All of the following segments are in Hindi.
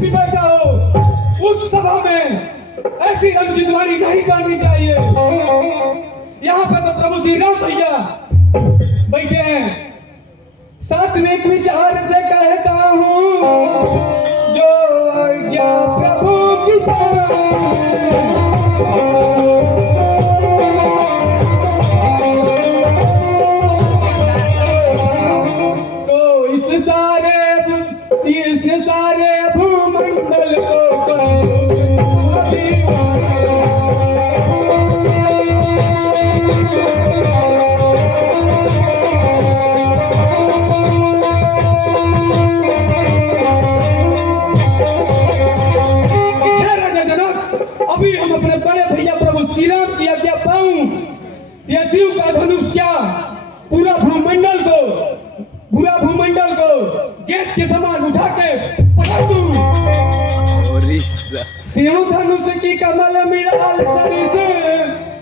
भी बैठा हो उस सभा में ऐसी अनुचित वाणी नहीं करनी चाहिए। यहाँ पे तो प्रभु श्री राम भैया बैठे हैं। सात्विक विचार से कहता हूँ जो आज्ञा प्रभु की तो इस सारे भूमंडल को अभी हम अपने बड़े भैया प्रभु श्री राम की आज्ञा पाऊं, शिव का धनुष क्या पूरा भूमंडल को गेट के समान उठा के पटक दूं। शिव धनुष की कमल मिड़ाल सरिस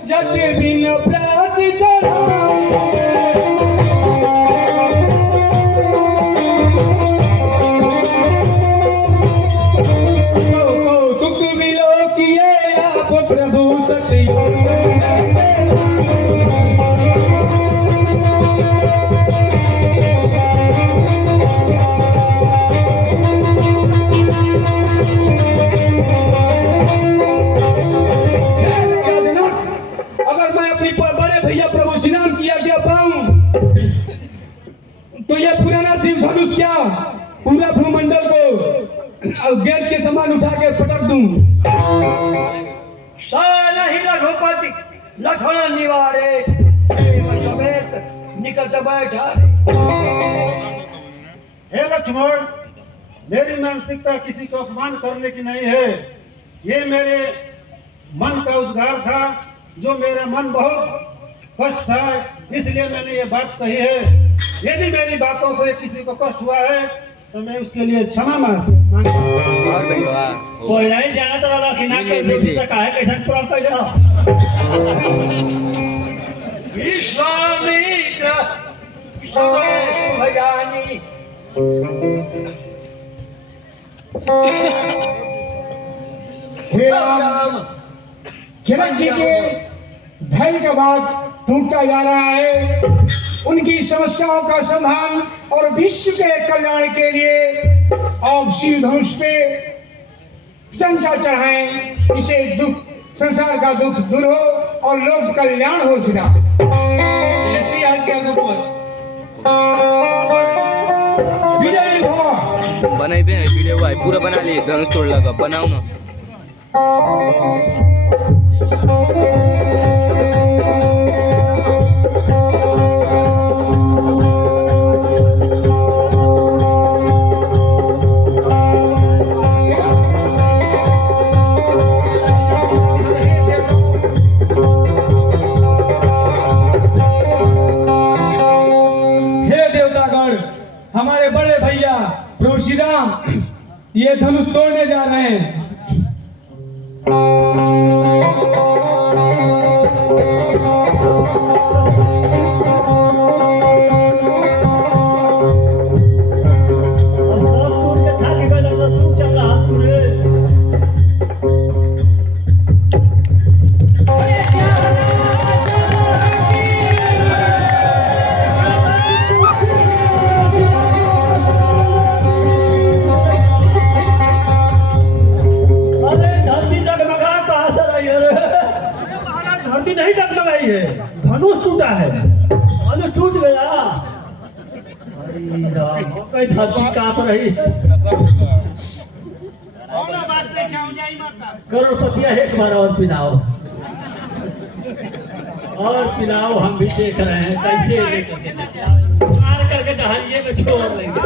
जट बिन प्रात चढ़ाऊं। प्रभु अगर मैं अपनी बड़े भैया प्रभु श्री राम की आज्ञा पाऊं तो यह पुराना शिव धनुष क्या पूरा भूमंडल को गेट के समान उठा के पटक दूं। नहीं रघुपति लखन निवारे समेत निकलता बैठा। हे लक्ष्मण, मेरी मानसिकता किसी को अपमान करने की नहीं है। ये मेरे मन का उद्गार था, जो मेरा मन बहुत कष्ट था, इसलिए मैंने ये बात कही है। यदि मेरी बातों से किसी को कष्ट हुआ है तो मैं उसके लिए क्षमा मांगता हूं। कोई नहीं जाना तो वाला कि ना काहे कैसन पुराण कर जाओ। विश्वामित्र भयानी हे राम, जनक जी के धैर्य का बात टूटता जा रहा है। उनकी समस्याओं का समाधान और विश्व के कल्याण के लिए आप शिव धनुष पे संचा चढ़ाएं, इसे दुख संसार का दुख दूर हो और लोक कल्याण हो जिना। ऐसी आज्ञा विजय हो। बनाई दे वीडियो भाई, पूरा बना लिए, धनुष तोड़ लगा बनाओ ना। हमारे बड़े भैया प्रभु श्री राम ये धनुष तोड़ने जा रहे हैं। नहीं डगमगाई है, धनुष टूटा है। धनुष टूट गया। अरे राम, धरती कांप रही। करोड़पतिया एक बार और पिलाओ, हम भी देख रहे हैं कैसे मार करके टहलिए में छोड़ लेंगे।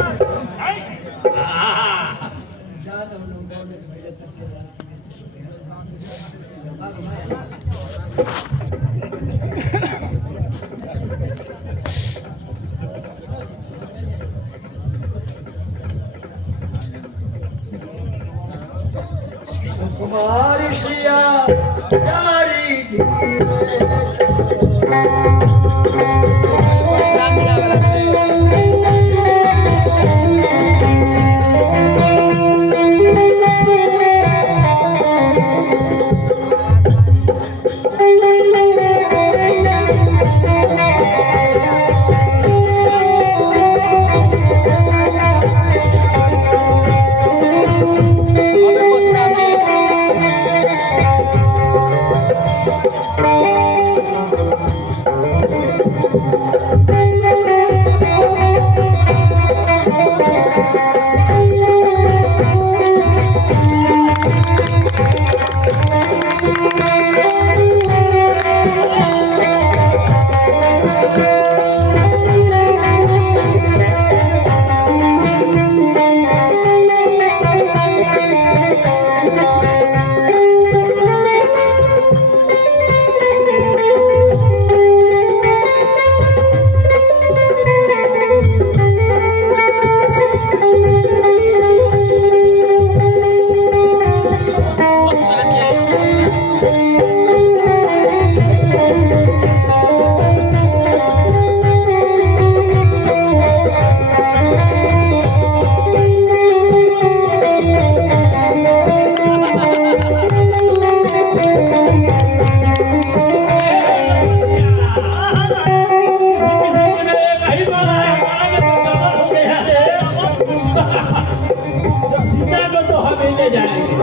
कुमारी सिया प्यारी दी ले जाएंगे।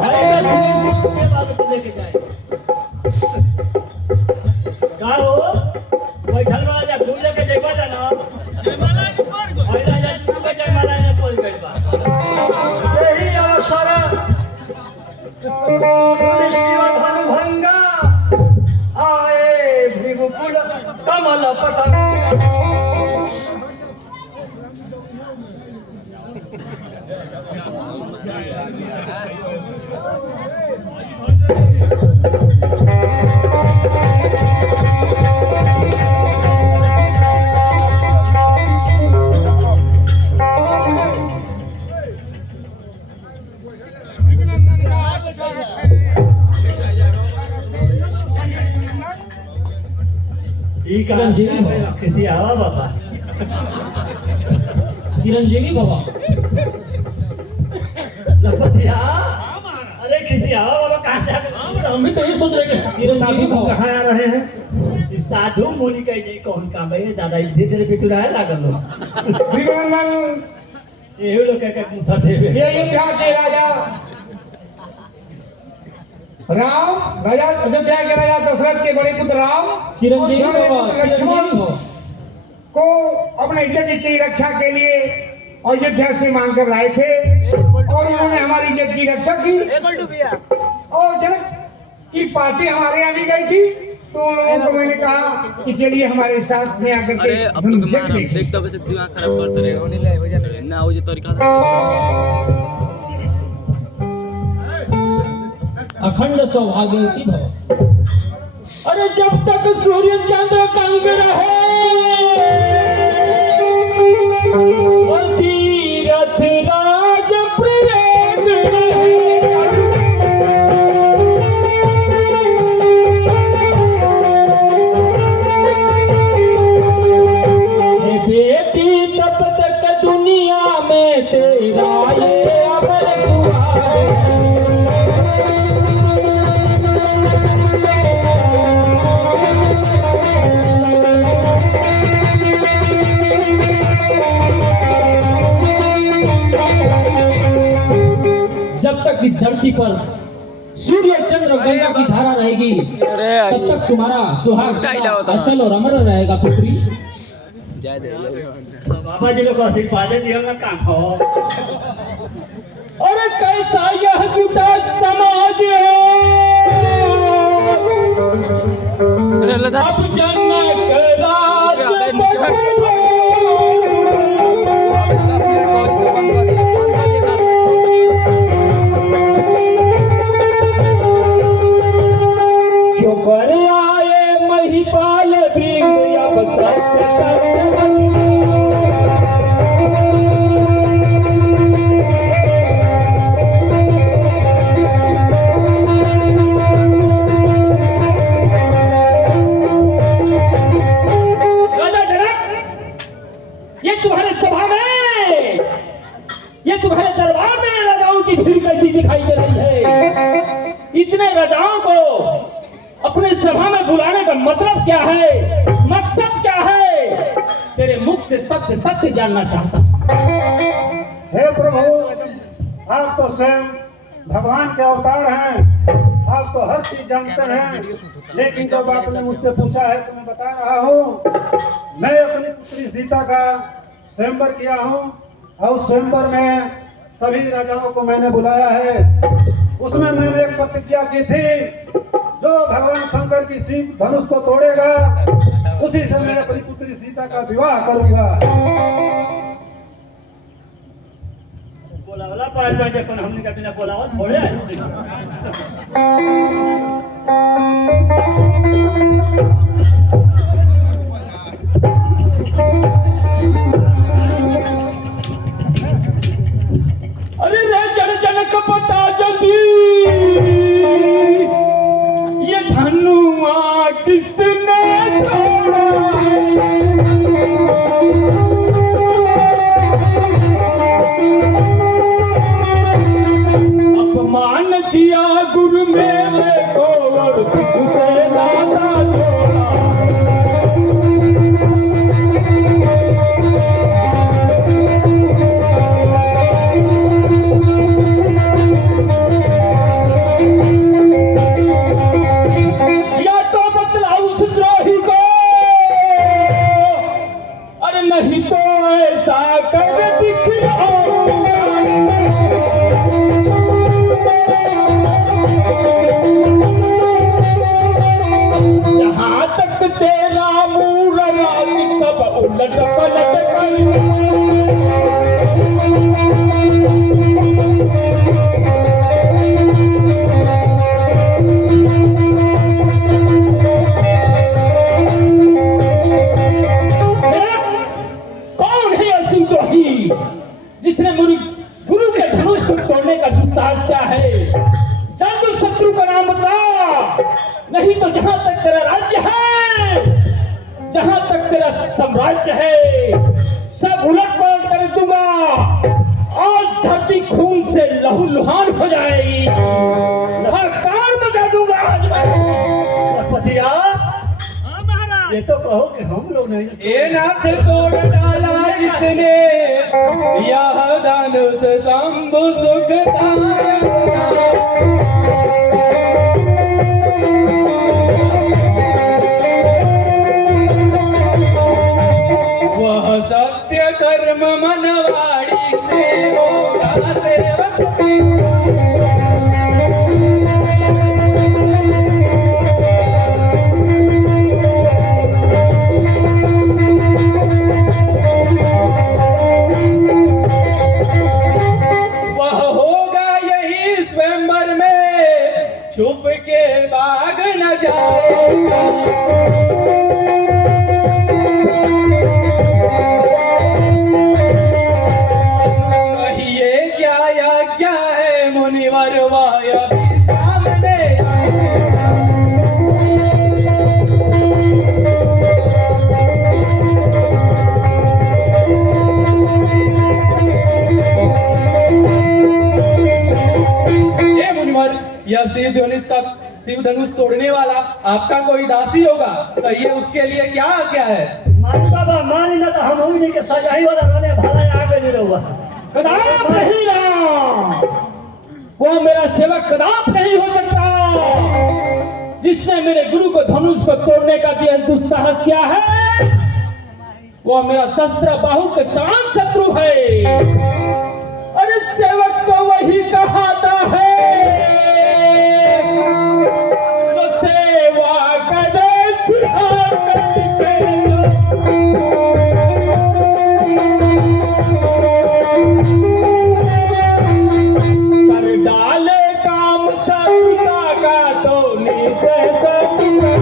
अरे लक्ष्मी के बाद तो लेके जाएंगे। का हो बैठल बा जा फूल लेके जेबा जाना जयमाला कर गो पहिला जा तू के जयमाला ने पोल गइल बा। यही अवसर श्री शिव धनुभंगा आए भृगुकुल कमल पतंग। चिरंजीवी बाबा किसी आवा बाबा चिरंजीवी बाबा लखपतिया अरे किसी आवा बाबा कहाँ से हम भी तो ये सोच रहे कि चिरंजीवी बाबा कहाँ आ रहे हैं? साधु मुनि कह जे कौन काम है दादा धीरे धीरे पिटुराए लागल लो विवेकानंद एहो लोग के मुसा देवे ये अयोध्या के राजा राम राजा अयोध्या के राजा दशरथ के बड़े पुत्र राम चिरंजीवी और बड़े बाबा पुत्र लक्ष्मण चिरंजीवी हो को अपने इज्जत की रक्षा के लिए अयोध्या से मांग कर लाए थे और उन्होंने हमारी इज्जत की रक्षा की। और जब की पार्टी हमारे यहाँ भी गई थी तो उन लोगों को मैंने कहा कि चलिए हमारे साथ में आकर अरे के अब धुन तो फेंक तुम्हारा देंगे। देखता वैसे दिमाग खराब करते रहेगा ना हो जे तरीका अखंड सौभाग्यवती भव। अरे जब तक सूर्य चंद्र कंग रहे और तीरथ राज प्रयाग रहे हे बेटी तब तक दुनिया में तेरा ये अमर सुहाग जब तक इस धरती पर सूर्य चंद्र गंगा की धारा रहेगी अरे तब तक तुम्हारा सुहाग चाहिए होता है। अचल और अमर रहेगा पुत्री। जय दे बाबा जी लोग आशीर्वाद दिया ना काम हो। अरे कैसा यह जुटा समाज है अरे लगा अब जनक राज अबे नीचे बैठ। क्यों कर आए महिपाल वृंद अब सब राजा जनक ये तुम्हारे सभा में ये तुम्हारे दरबार में राजाओं की भीड़ कैसी दिखाई दे रही है? इतने राजाओं को अपने सभा में बुलाने का मतलब क्या है, मकसद क्या है? तेरे मुख से सत्य सत्य जानना चाहता हूं। हे प्रभु, आप तो स्वयं भगवान के अवतार हैं, आप तो हर चीज जानते हैं, लेकिन जब आपने मुझसे पूछा है तो मैं बता रहा हूँ। मैं अपनी पुत्री सीता का स्वयंवर किया हूँ और उस स्वयंवर में सभी राजाओं को मैंने बुलाया है। उसमें मैंने एक प्रतिज्ञा की थी, जो भगवान शंकर की सीप धनुष को तोड़ेगा उसी से मैं अपनी पुत्री सीता का विवाह करूंगा। बोलावला पाल पर जब हमने का बिना बोलावा थोड़े आए। अरे रे जन जन का पता जल्दी ये धनुआ किसने तोड़ा? अपमान दिया गुरु मेरे को और तुझसे नाता जोड़ा। दुस्साहस क्या है? जल्द उस शत्रु का नाम बता, नहीं तो जहां तक तेरा राज्य है, जहां तक तेरा साम्राज्य है, सब उलट पलट कर दूंगा। आज धरती खून से लहूलुहान हो जाएगी, हाहाकार मचा दूंगा आज मैं। पतिया ये तो कहो कि हम लोग नहीं ये नाथ तोड़ डाला जिसने यह धनुष शंभु सुखदायक। वह सत्य कर्म मनवाड़ी से होगा सेवक। छुप के भाग न जाएगा। कहिए क्या या क्या है मुनिवर, वह अभी सामने ये मुनिवर, यह शिव धनुष तोड़ने वाला आपका कोई दासी होगा, कहिए उसके लिए क्या क्या है? मारी बाबा मारी ना तो हम उन्हीं के सजाई वाला रहने भाला आगे नहीं रहुआ। कदाप नहीं राम, वो मेरा सेवक कदाप नहीं हो सकता। जिसने मेरे गुरु को धनुष को तोड़ने का दिया दुस्साहस किया है, वो मेरा शस्त्र बाहु के समान शत्रु है। अरे सेवक तो वही कहाता है जो सेवा करे सिखाकर कर डाले काम सत्ता का तो निसे सत्ता।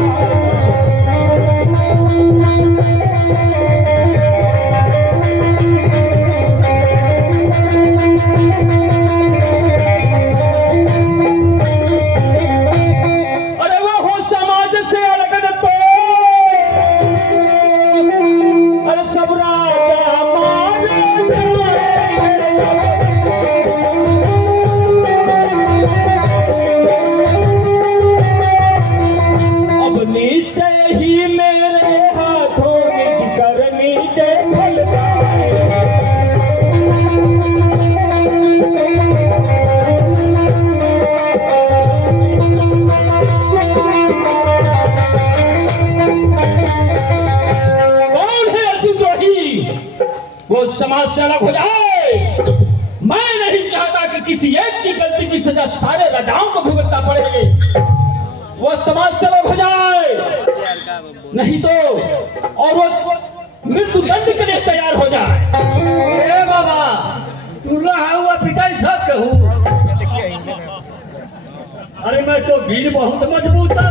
समाज से अलग हो जाए। मैं नहीं चाहता कि किसी एक की गलती की सजा सारे राजाओं को भुगतना पड़े। वो समाज से अलग हो जाए, नहीं तो और वो मृत्यु दंड के लिए तैयार हो जाए। ए बाबा तुला हुआ पिटाई सब कहूँ। अरे मैं तो वीर बहुत मजबूत था।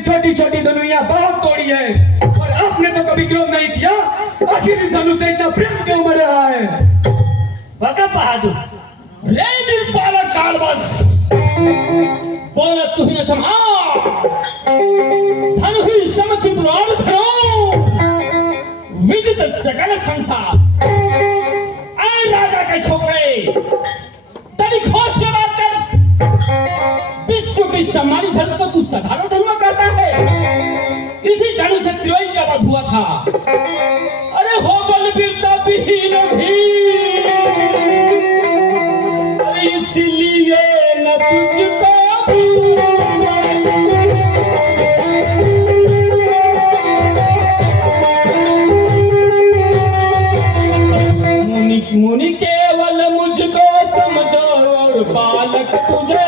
छोटी छोटी धनुइया बहुत तोड़ी है और आपने तो कभी क्रोध नहीं किया। आखिर इस धनुष से इतना प्रेम क्यों बढ़ रहा है? वक़्त बहादुर ले निर्पाला काल बस बोला तू ही न संभाल। धन ही समति पुराण धनो विदित सकल संसार। आए राजा के छोकरे तनी खोज में बात कर। विश्व की सम्मानित धर्म को तू साधारण धर्म कहता है। इसी धर्म से त्रिवेणी का वध हुआ था। अरे हो बलवीरता विहीन भी, अरे इसलिए न तुझको मुनि केवल मुझको समझो और बालक तुझे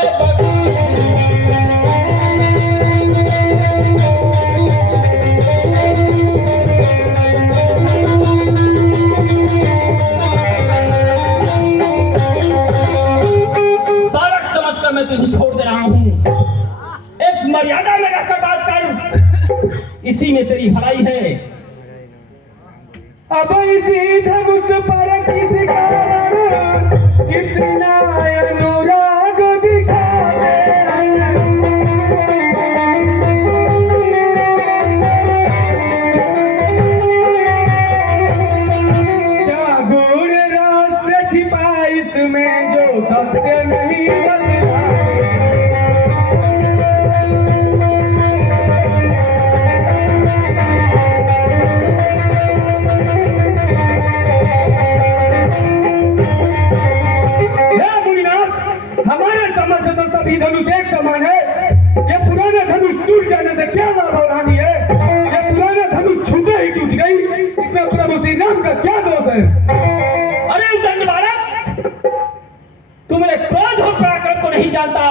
बालक समझकर मैं तुझे छोड़ दे रहा हूं। एक मर्यादा में रहकर बात कर, इसी में तेरी भलाई है। अब इसी धनुष पर किसी कारण इतना अनुराग दिखाते हैं। क्या गुण रहस्य छिपा इसमें जो सत्य नहीं बतलाते। सभी धनुष एक समान है। ये पुराना धनुष टूट जाने से क्या लाभ और हानि है? ये पुराना धनुष छूते ही टूट गई, इसमें प्रभु श्री राम का क्या दोष है? अरे दंड बालक, तू मेरे क्रोध और पराक्रम को नहीं जानता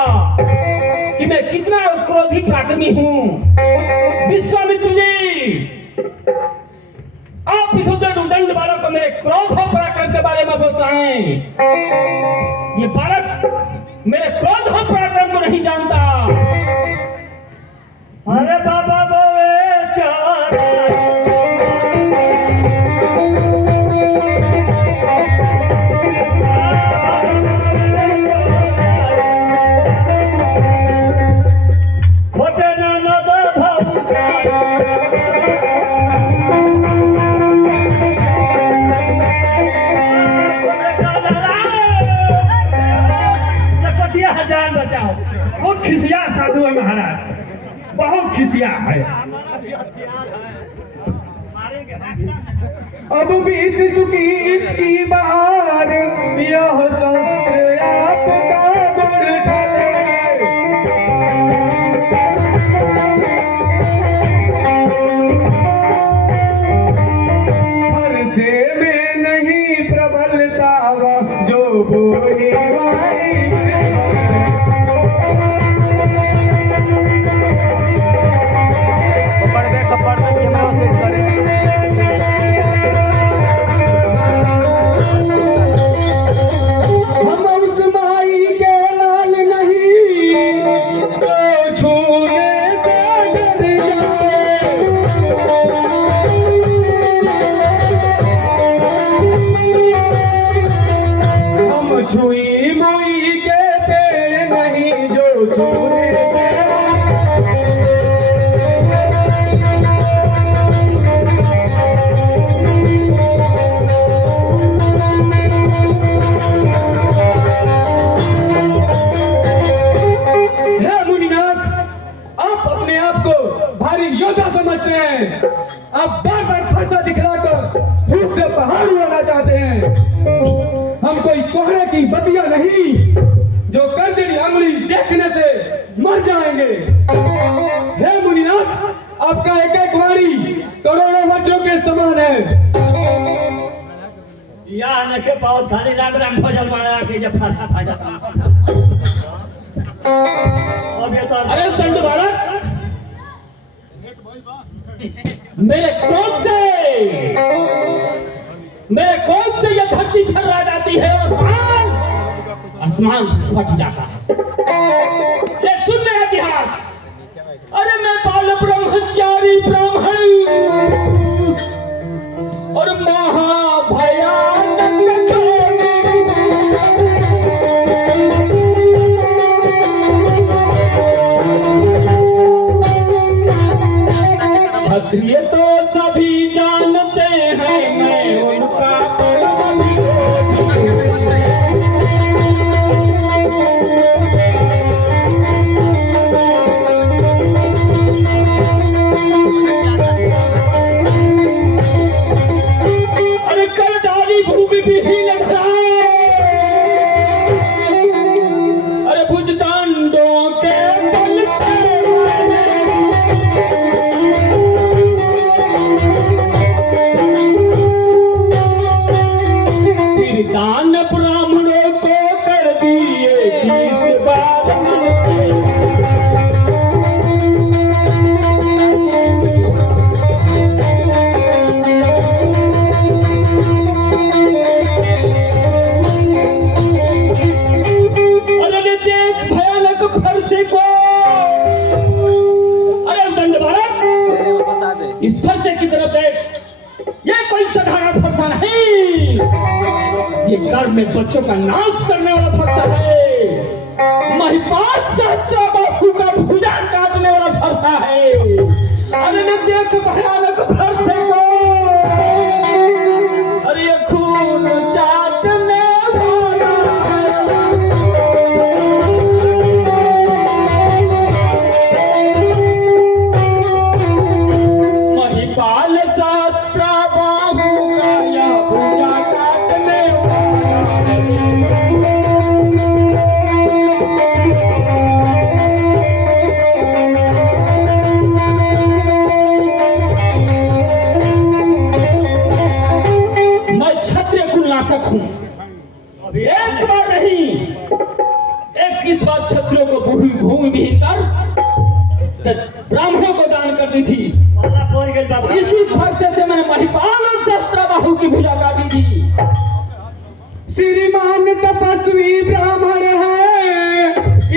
कि मैं कितना क्रोधी पराक्रमी हूं। विश्वामित्र जी, आप इस दंड बालक को मेरे क्रोध और पराक्रम के बारे में बताएं। ये बालक मेरे क्रोध और पराक्रम को नहीं जानता। अरे बाबा बोए चारा खोटे ना नदा भाऊ जान बचाओ। बहुत खिसिया साधु है महाराज, बहुत खिसिया है। अब बीत चुकी इसकी बहार, यह शस्त्र आपका गुण ढले। हर्षे में नहीं प्रबलता जो बोली वाई। हम उस माई के लाल नहीं जो छूने से डर जाए। हम छुई मुई के पेड़ नहीं जो छूने के। समझते हैं, आप बार बार फरसा दिखलाकर फूट से पहाड़ उड़ाना चाहते हैं। हम कोई कोहरे की बतिया नहीं जो कर्जनी अंगुली देखने से मर जाएंगे। हे मुनिनाथ, आपका एक एक वाणी करोड़ों वज्रों के समान है। यहाँ नखे पाओ खाली राम राम भजन माया के जब फरहा भजन। अब ये तो अरे दंड बालक, मेरे क्रोध से यह धरती थर्रा जाती है और आसमान फट जाता है। ये सुन मेरा इतिहास। अरे मैं बाल ब्रह्मचारी ब्राह्मण और महाभयानक क्षत्रिय तो सभी जानते हैं मैं उनका परम विरोधी। अरे कर डाली भूमि विहीन ढलान, अरे भुजदंडों के बल से दान ब्राह्मणों को कर दिए किस बात से। अरे देख भयानक फरसे को, अरे दंड मारा इस फरसे की तरफ देख, ये कोई साधारण फरसा नहीं, ये कर्म में बच्चों का नाश करने वाला फरसा है, महिपाल सहस्त्रबाहु का भुजा काटने वाला फरसा है। अरे ने देख भयानक फरसे को, अरे ये खून चाटने वाला महिपाल सहस्त्रबाहु का यह भुजा काटने हूं। अभी एक बार नहीं, 21 बार क्षत्रियों को भूमि विहीन कर ब्राह्मणों को दान कर दी थी। इसी फरसे से मैंने महिपाल और सहस्त्रबाहु की भुजा काटी थी। श्रीमान तपस्वी ब्राह्मण है,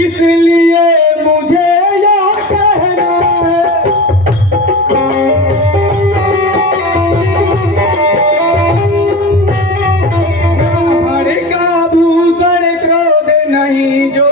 इसलिए मुझे यह कहना है। ब्राह्मण का भूषण क्रोध नहीं जो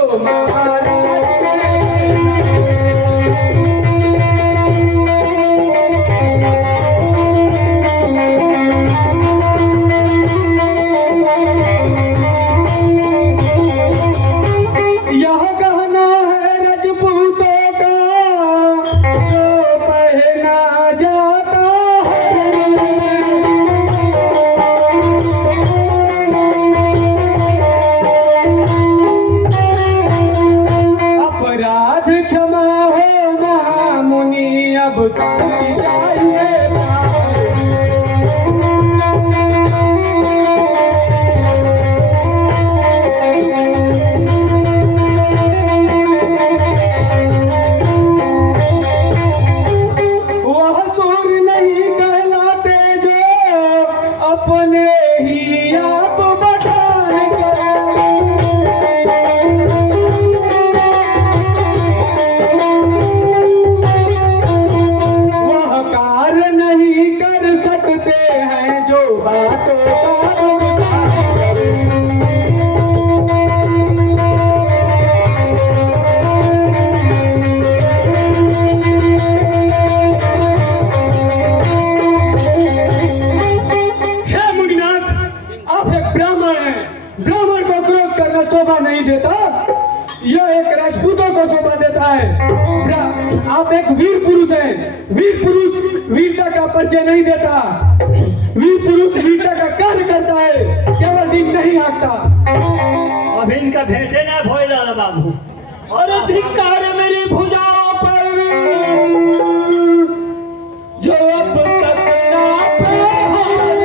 नहीं देता, यह एक राजपूतों को शोभा देता है। आप एक वीर पुरुष हैं, वीर पुरुष वीरता का परिचय नहीं देता, वीर पुरुष वीरता का कार्य करता है, केवल डींग नहीं हाँकता। अब इनका भेंटे ना भोय लाला बाबू। और धिक्कार मेरी भुजाओं पर जो अब तक ना प्रहार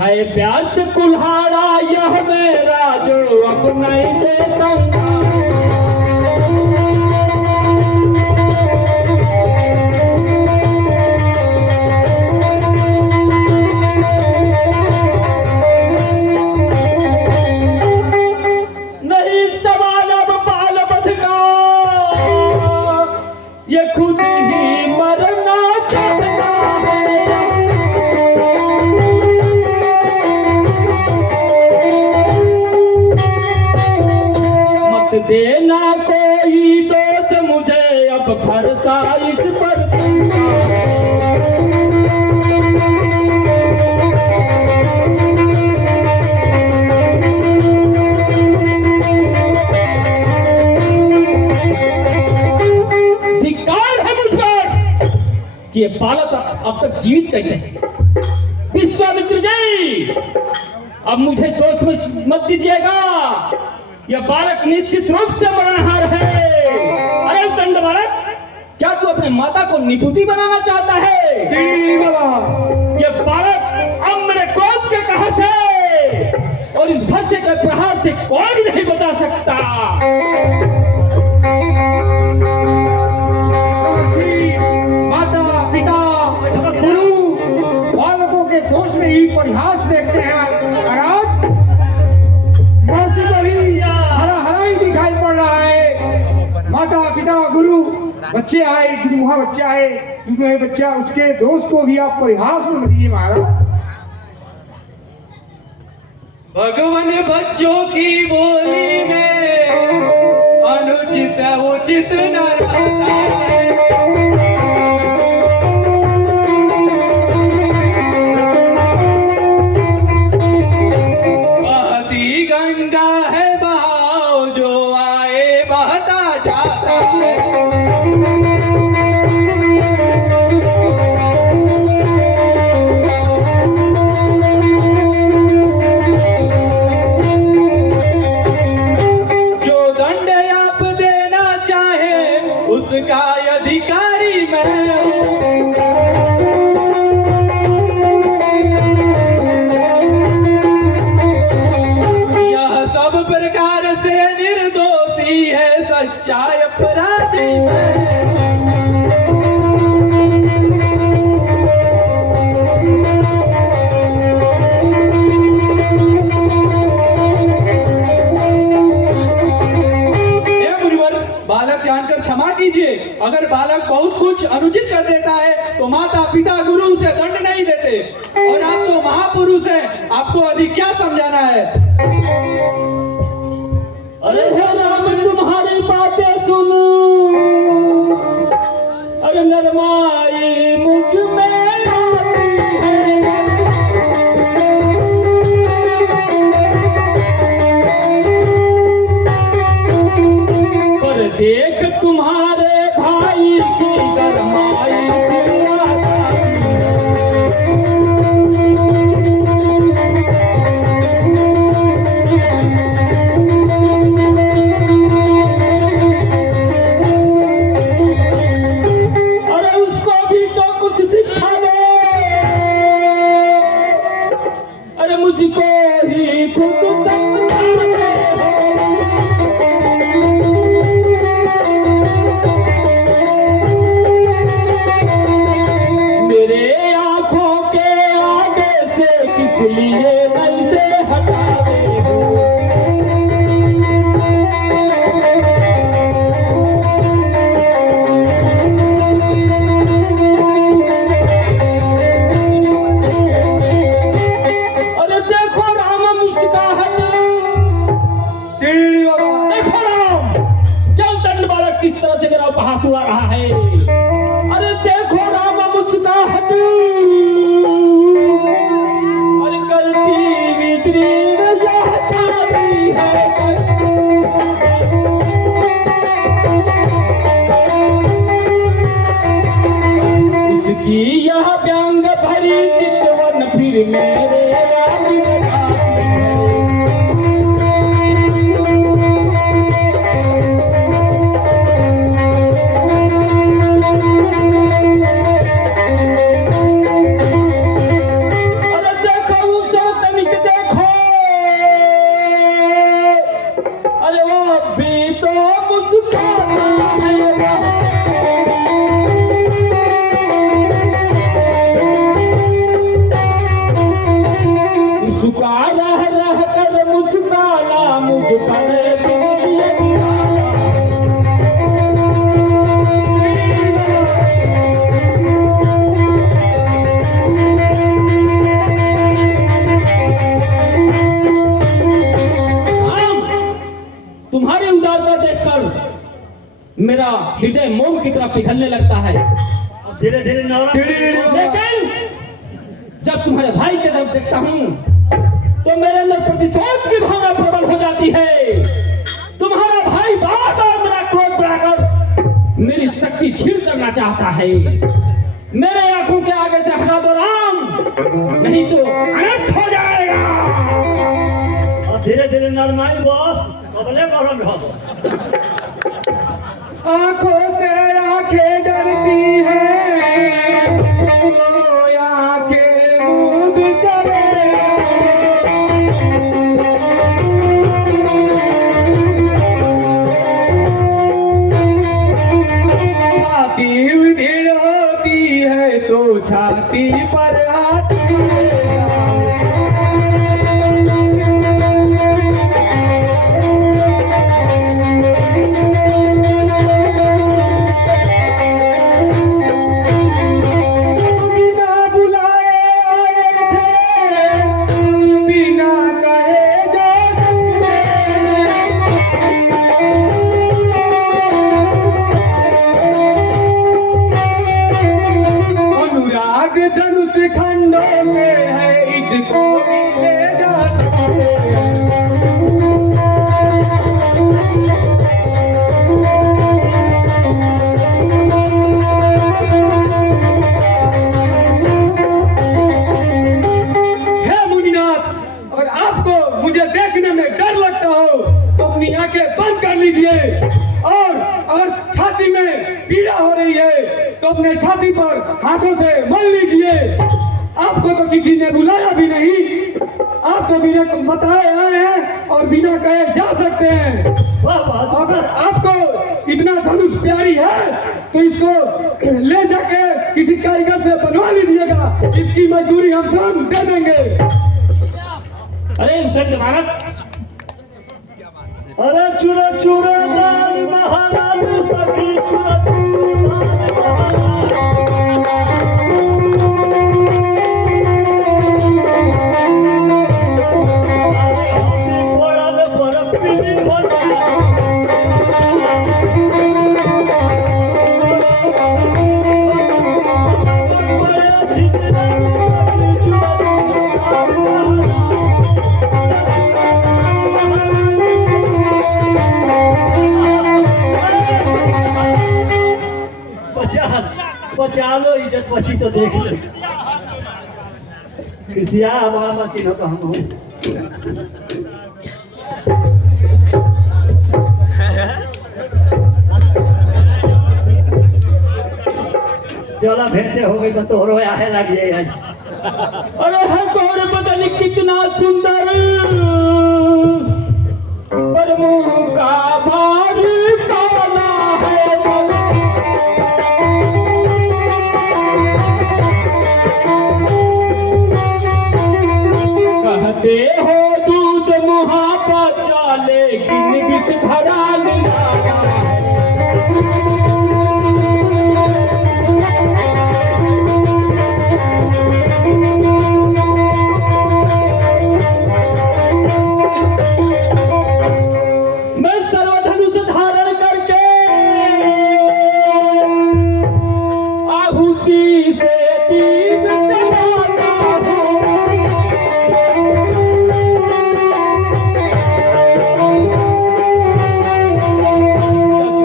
है व्यर्थ कुल्हाड़ा यह मेरा जो अपना से संगा। नहीं सवाल अब बाल बध का, ये खुद ही मरना चाहता है। देना कोई दोष मुझे अब भरोसा इस पर धिक्कार है मुझ पर कि ये बालक अब तक जीवित कैसे है। विश्वामित्र जी, अब मुझे दोष में मत दीजिएगा, यह बालक निश्चित रूप से मरणहार है। अरे दंड बालक, क्या तू अपने माता को निपुति बनाना चाहता है? यह बालक अब मेरे क्रोध के कहा से, और इस भस्य के प्रहार से कोई नहीं बचा सकता। माता पिता गुरु बालकों के दोष में ही परिहास देखते हैं। हरा ही दिखाई पड़ रहा है। माता पिता गुरु बच्चे आए, वहाँ बच्चे आए, बच्चा उसके दोस्त को भी आप परिहास में मत महाराज। भगवान बच्चों की बोली में अनुचित उचित न रहता है। बहती गंगा है बहाव जो आए बहता जाता है। उसका अधिकारी मैं हूँ। यह सब प्रकार से निर्दोषी है, सच्चा अपराधी मैं। जानकर क्षमा कीजिए। अगर बालक बहुत कुछ अनुचित कर देता है तो माता पिता गुरु उसे दंड नहीं देते, और आप तो महापुरुष हैं, आपको अधिक क्या समझाना है। अरे हे राम, तुम्हारी बातें सुनूं, अरे नरमाई मुझ में आती है। पर देख तुम्हारे भाई की गरमाई अरे उसको भी तो कुछ शिक्षा दो, अरे मुझको ही खुद समझा दो। मेरे आंखों के आगे से किस लिए कैसे हटा दे हो। अरे देखो राम मुस्कुराहट, देखो राम, जल दंड बालक किस तरह से मेरा उपहास उड़ा रहा है। अरे देखो राम मुस्कुराहट, अरे करती विदीर्ण यह छाती है। उसकी यह व्यंग भरी चितवन फिर मेरे राज में आती है। अरे देखो उसे तनिक देखो, अरे वो भी तो मुस्कुराता है। मुस्कुरा रह रह कर मुस्कुराना मुझ पर बिजली गिरा। तुम्हारी उदारता मेरा हृदय मोम की तरफ पिघलने लगता है। अब धीरे धीरे लेकिन जब तुम्हारे भाई की तरफ देखता हूँ तो मेरे अंदर प्रतिशोध की भावना प्रबल हो जाती है। तुम्हारा भाई बार बार मेरा क्रोध बढ़ाकर मेरी शक्ति छीन करना चाहता है। मेरे आंखों के आगे से हटा दो राम, नहीं तो अनर्थ हो जाएगा। अब धीरे धीरे नरमाई बॉस कबले गरम रहो। आंखों से आंखें डरती हैं, वो आंखें मूंद चले। छाती उधेड़ होती है तो छाती पर हाथ धनुष खंडों में है, इसको भी ले जा सकते हैं। हे मुनिनाथ, अगर आपको मुझे देखने में डर लगता हो तो अपनी आंखें बंद कर लीजिए, और छाती में पीड़ा हो रही है तो अपने छाती पर हाथों से मल लीजिए। आपको तो किसी ने बुलाया भी नहीं, आप तो बिना बताए आए हैं और बिना कहे जा सकते हैं। अगर आपको इतना धनुष प्यारी है तो इसको ले जाके किसी कारीगर से बनवा लीजिएगा, इसकी मजदूरी हम स्वयं दे देंगे। अरे दंड भारत, अरे चुरा चुरा दाल महाराज सखी चुरा बचा लो, इज्जत बची तो देख लो। कृषिया हमारा मत न कहूँ। चलो भेंटे हो गई तो तोहरो आहे लग जाए आज। अरे है कौन बदन कितना सुंदर, पर मुंह का भार काला है। कहते हो दूध मुहा बचा, लेकिन विष भरा लिया है। मैं सर्वधनुष धारण करके आहुति से तीर चलाता हूँ।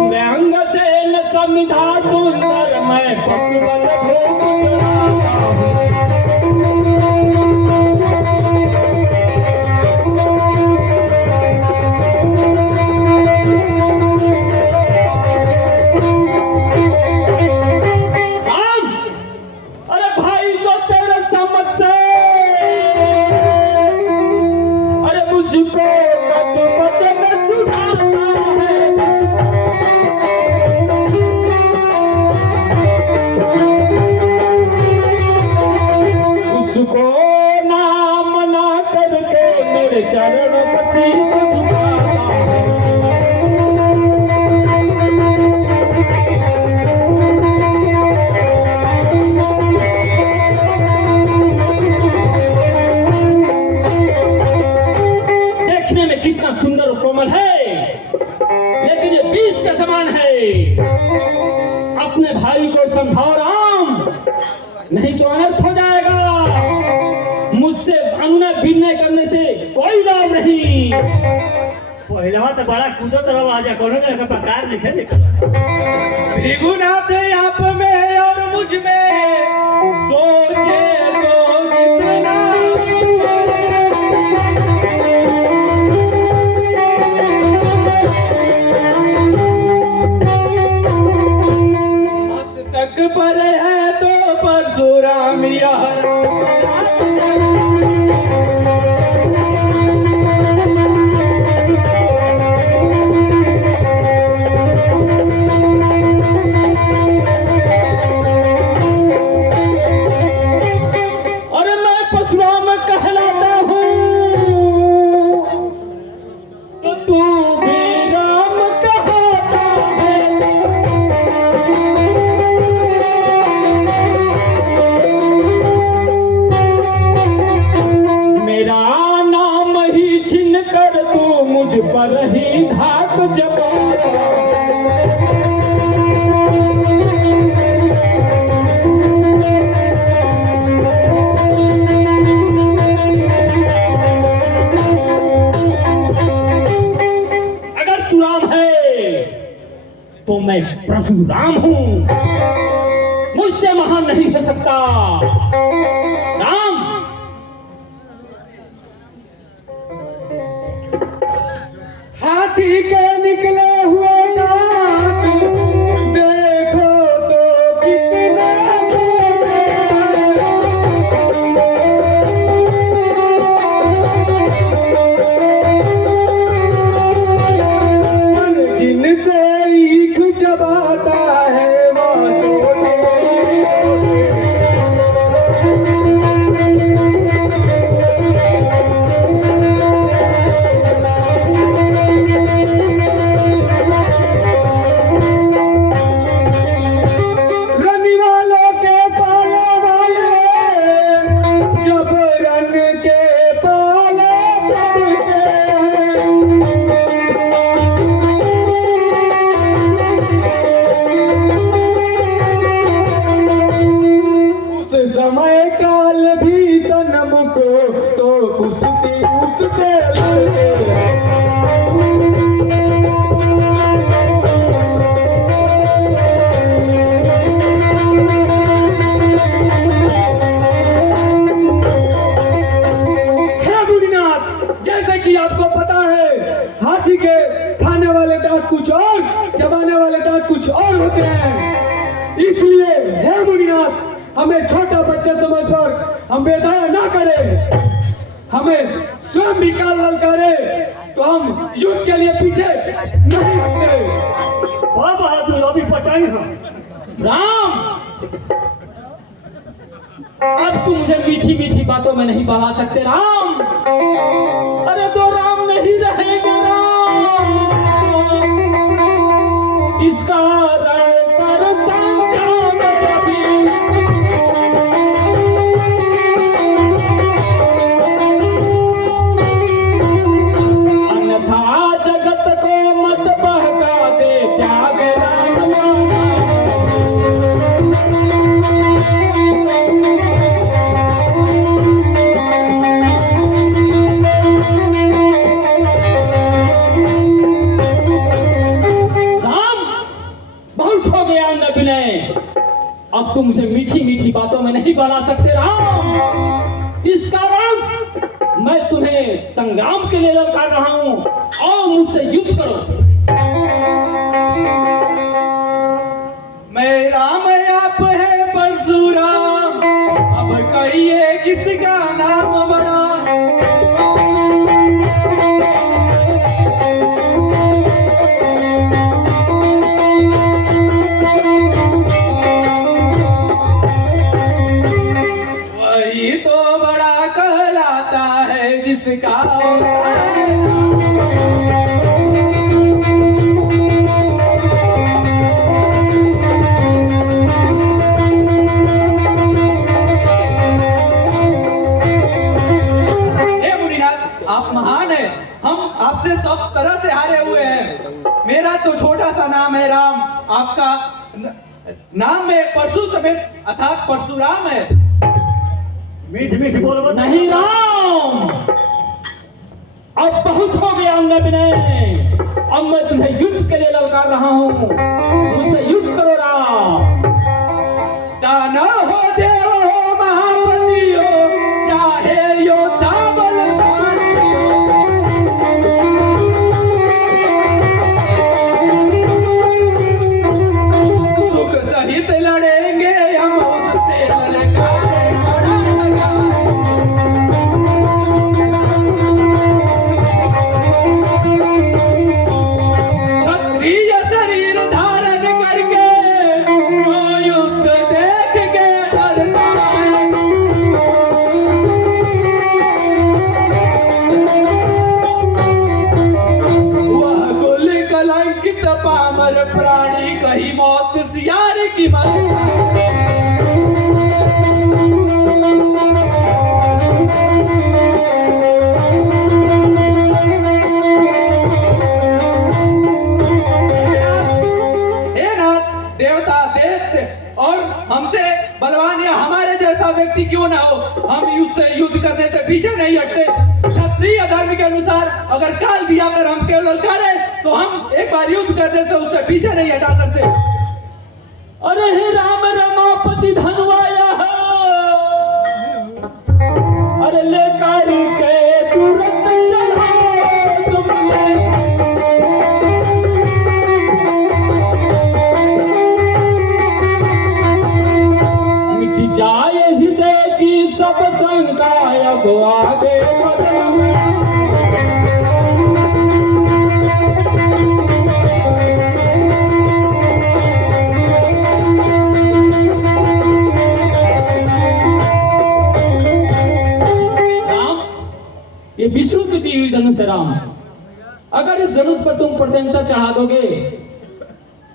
मैं अंग से न समिधा सुंदर, मैं पशुबल भोग चढ़ाता हूँ। अरे भाई तो तेरे समझ से, अरे मुझको कद वचन सुनाता है। उसको नाम ना करके मेरे चरण पर शीश झुकाता है। देखने में कितना सुंदर और कोमल है, लेकिन ये 20 इसके समान है। अपने भाई को समझाओ राम, नहीं तो अनर्थ हो जाएगा। मुझसे अनुनय विनय करने से कोई लाभ नहीं। पहलवा तो बड़ा कूदत रहा आजा कोनो तरह का प्रकार दिखे निकल। भृगुनाथ आप में और मुझ में सोचे तो जितना मस्तक पर है तो परशुराम यह पर ही धाक जमाना। अगर तू राम है तो मैं परशुराम हूं, मुझसे महान नहीं हो सकता। राम हाथी के निकले हुए दांत देखो तो कितना मन जिनसे ईख चबाता है वह छोटे समय काल भी सनमुख तो कुश्ती उससे लड़ते हे बुरीनाथ, जैसे कि आपको पता है हाथी के खाने वाले दांत कुछ और, चबाने वाले दांत कुछ और होते हैं। इसलिए हे बुरीनाथ, हमें छोटा बच्चा समझकर हम बेदया ना करें। हमें स्वयं भी काल ललकारे तो हम युद्ध के लिए पीछे नहीं हटते। बहुत बहादुर अभी पटाई हम। राम, अब तुम मुझे मीठी मीठी बातों में नहीं बहला सकते राम। अरे तो राम नहीं रहेगा राम, इसका रण कर संग्राम कभी। अन्यथा जगत को मत बहका दे त्याग राम। अब तुम मुझे मीठी मीठी बातों में नहीं बना सकते राम। इस कारण मैं तुम्हें संग्राम के लिए ललकार रहा हूं और मुझसे युद्ध करो। मैं राम आप है परशुराम, अब कहिए किसका नाम बड़ा। वही तो बड़ा कहलाता है जिसका महान है। हम आपसे सब तरह से हारे हुए हैं। मेरा तो छोटा सा नाम है राम, आपका नाम में परशु समेत अर्थात परशुराम है। मीठ मीठ बोल नहीं राम, अब बहुत हो गया अंग विनय। अब मैं तुझे युद्ध के लिए ललकार रहा हूँ, मुझसे युद्ध करो राम। दाना हो देव हो महापति हो, चाहे योद्धा बलवान हो। सुख सहित लड़ेंगे हम उससे ललकारे खड़ा लगा। क्षत्रिय शरीर धारण करके वो युद्ध देख के डरता है। वह कुल कलंकित पामर प्राणी कही मौत सियार की मत। हे नाथ, देवता दैत्य और हमसे बलवान या हमारे जैसा व्यक्ति क्यों ना हो, हम युद्ध करने से पीछे नहीं हटते। क्षत्रिय धर्म के अनुसार अगर काल भी आकर हम केवल ललकारे तो हम एक बार युद्ध करने से उससे पीछे नहीं हटा करते। अरे हे राम रमापति धनवाया है। अरे ले कारी के तुरंत चढ़ाओ तुमने। मिट जाए हृदय की सब शंका, अब आगे बढ़ना। ये विष्णु की दी हुई धनुष है राम। अगर इस धनुष पर तुम प्रत्यंता चढ़ा दोगे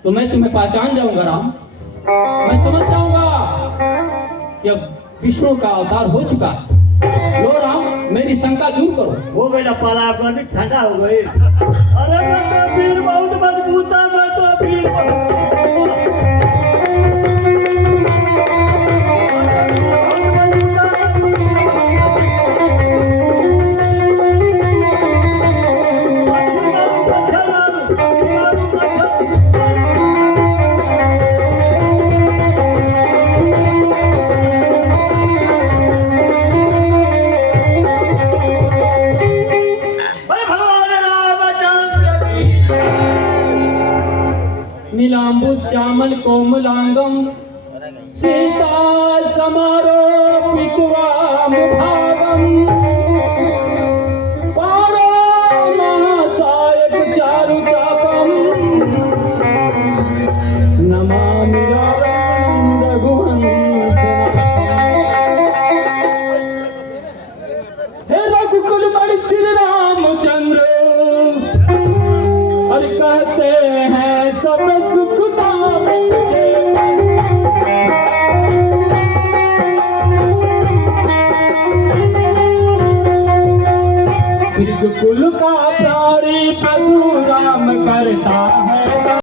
तो मैं तुम्हें पहचान जाऊंगा राम। मैं समझ जाऊंगा कि अब विष्णु का अवतार हो चुका है। लो राम, मेरी शंका दूर करो। हो गया पाला पर भी ठंडा हो गई। अरे मैं तो पीर बहुत मजबूत है, मैं तो पीर बहुत नीलांबु श्यामल कोमलांगम सीता समारोपित वामभागम पारो महासायक चारु चापम नमामि राम रघुवंशनाथम। हे रघुकुल मणि श्री रामचंद्र, और कहते हैं सब सुख धाम कुल का प्राणी परशुराम करता है।